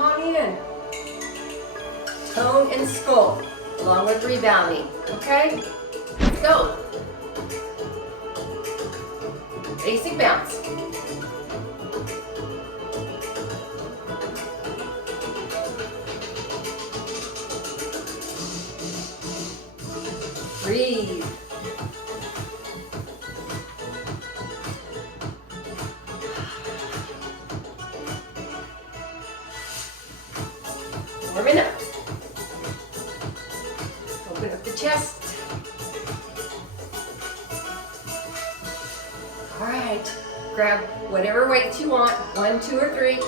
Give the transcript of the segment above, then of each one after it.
on in. Tone and skull, along with rebounding, okay? Let's go. Basic bounce. Breathe. Warming up. Open up the chest. All right, grab whatever weights you want, 1, 2, or 3.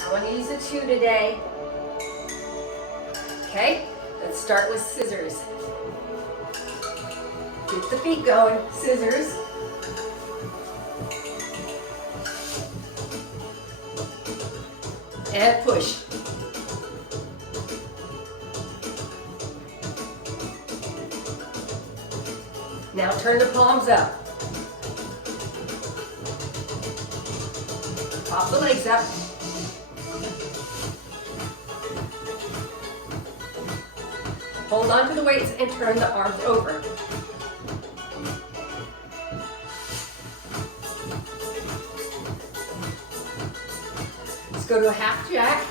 I want to use a 2 today. Okay, let's start with scissors. Get the feet going, scissors. And push. Now turn the palms up. Pop the legs up. Hold on to the weights and turn the arms over. Let's go to a half jack.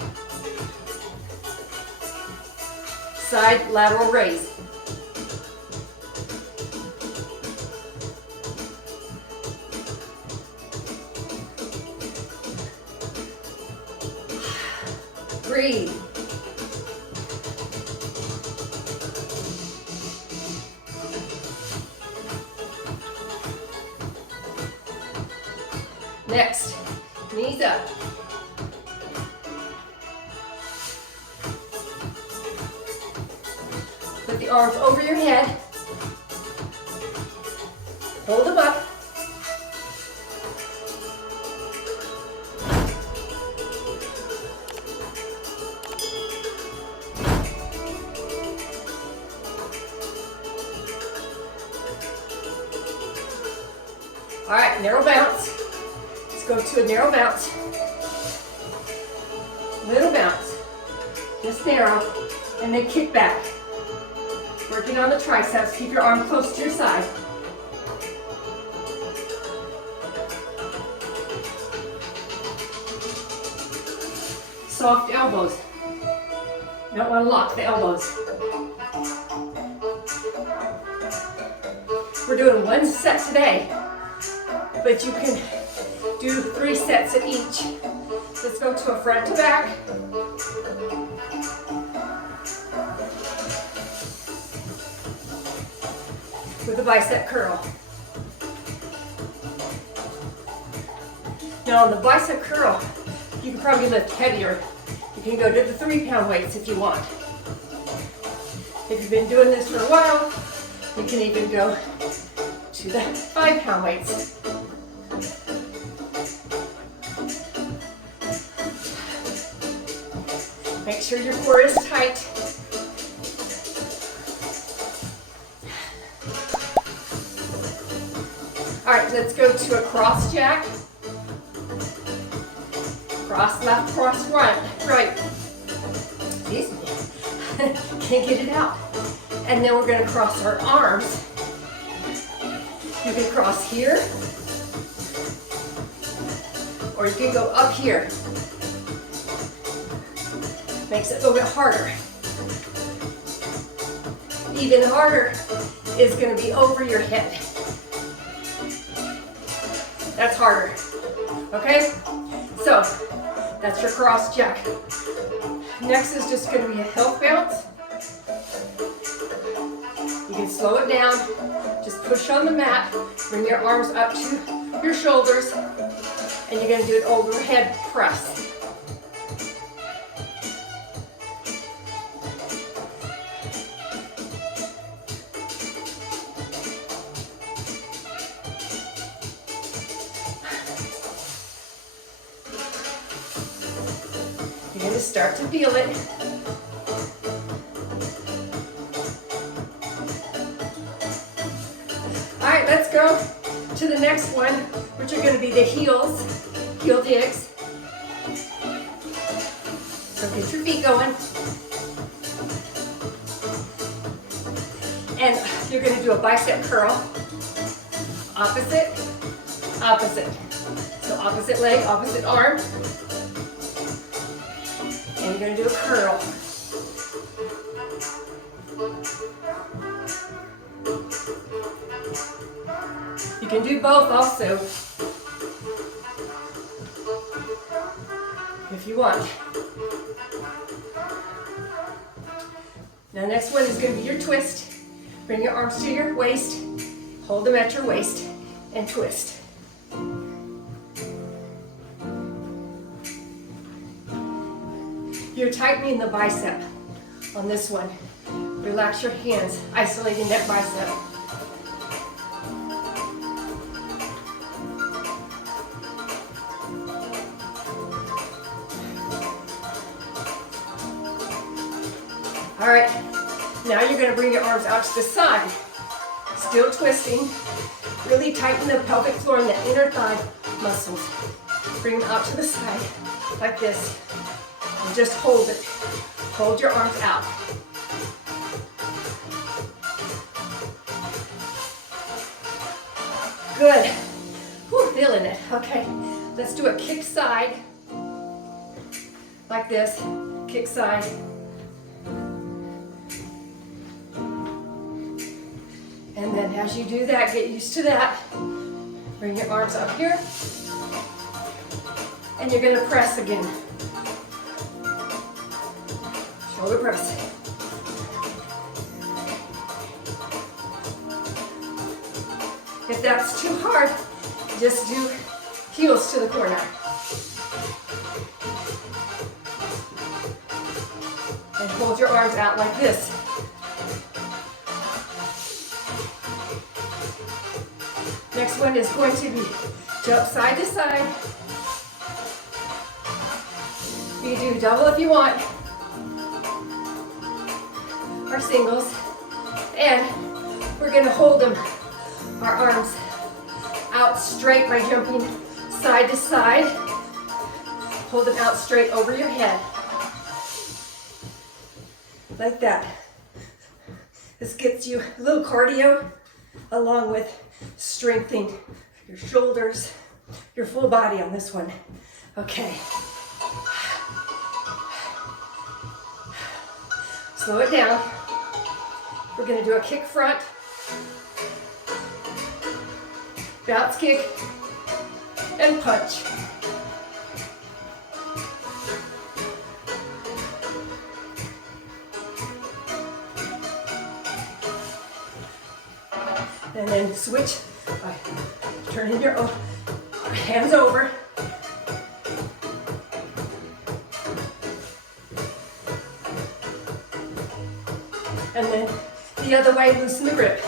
Side lateral raise. Breathe. Next, knees up. Put the arms over your head. Hold them up. All right, narrow bounce. Let's go to a narrow bounce. Little bounce. Just narrow. And then kick back. Working on the triceps. Keep your arm close to your side. Soft elbows. You don't want to lock the elbows. We're doing 1 set today, but you can do 3 sets at each. Let's go to a front to back. With a bicep curl. Now on the bicep curl, you can probably lift heavier. You can go to the 3-pound weights if you want. If you've been doing this for a while, you can even go to the 5-pound weights. Make sure your core is tight. All right, let's go to a cross jack. Cross left, cross right. Excuse me. Can't get it out. And then we're going to cross our arms. You can cross here, or you can go up here. Makes it a little bit harder. Even harder is going to be over your head. That's harder. Okay? So, that's your cross jack. Next is just going to be a health bounce. You can slow it down. Just push on the mat. Bring your arms up to your shoulders. And you're going to do an overhead press. You're going to start to feel it. All right, let's go to the next one, which are going to be the heel digs. Get your feet going. And you're going to do a bicep curl. Opposite, opposite. So opposite leg, opposite arm. And you're going to do a curl. You can do both also, if you want. Now next one is going to be your twist. Bring your arms to your waist, hold them at your waist, and twist. You're tightening the bicep on this one. Relax your hands, isolating that bicep. All right, now you're going to bring your arms out to the side. Still twisting. Really tighten the pelvic floor and the inner thigh muscles. Bring them out to the side like this. And just hold it. Hold your arms out. Good. Whew, feeling it. Okay, let's do a kick side. Like this. Kick side. And then as you do that, get used to that. Bring your arms up here. And you're going to press again. Shoulder press. If that's too hard, just do heels to the corner. And hold your arms out like this. Next one is going to be jump side to side. You can do double if you want, or singles. And we're going to hold them, our arms out straight by jumping side to side. Hold them out straight over your head. Like that. This gets you a little cardio along with strengthening your shoulders, your full body on this one. Okay. Slow it down. We're going to do a kick front, bounce kick, and punch. And then switch by turning your hands over. And then the other way, loosen the grip.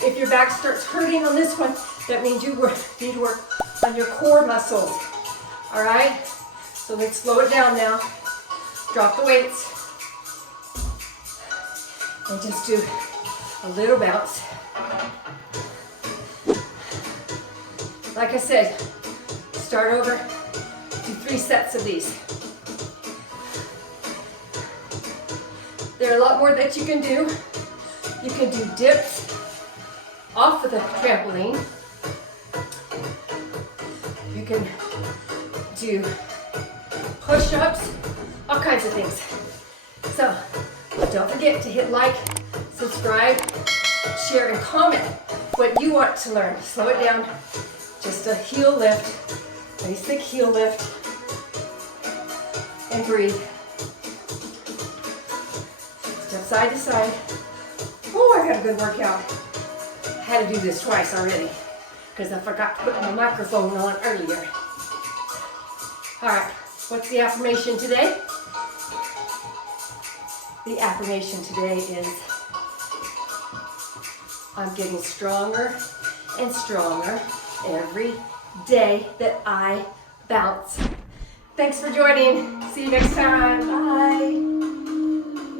If your back starts hurting on this one, that means you need to work on your core muscles. All right? So let's slow it down now. Drop the weights. And just do a little bounce. Like I said, start over, do 3 sets of these. There are a lot more that you can do. You can do dips off of the trampoline. You can do push-ups, all kinds of things. So, don't forget to hit like, subscribe, share, and comment what you want to learn. Slow it down. Just a heel lift, basic heel lift, and breathe. Step side to side. Oh, I had a good workout. I had to do this twice already because I forgot to put my microphone on earlier. All right, what's the affirmation today? The affirmation today is, I'm getting stronger and stronger every day that I bounce. Thanks for joining. See you next time. Bye.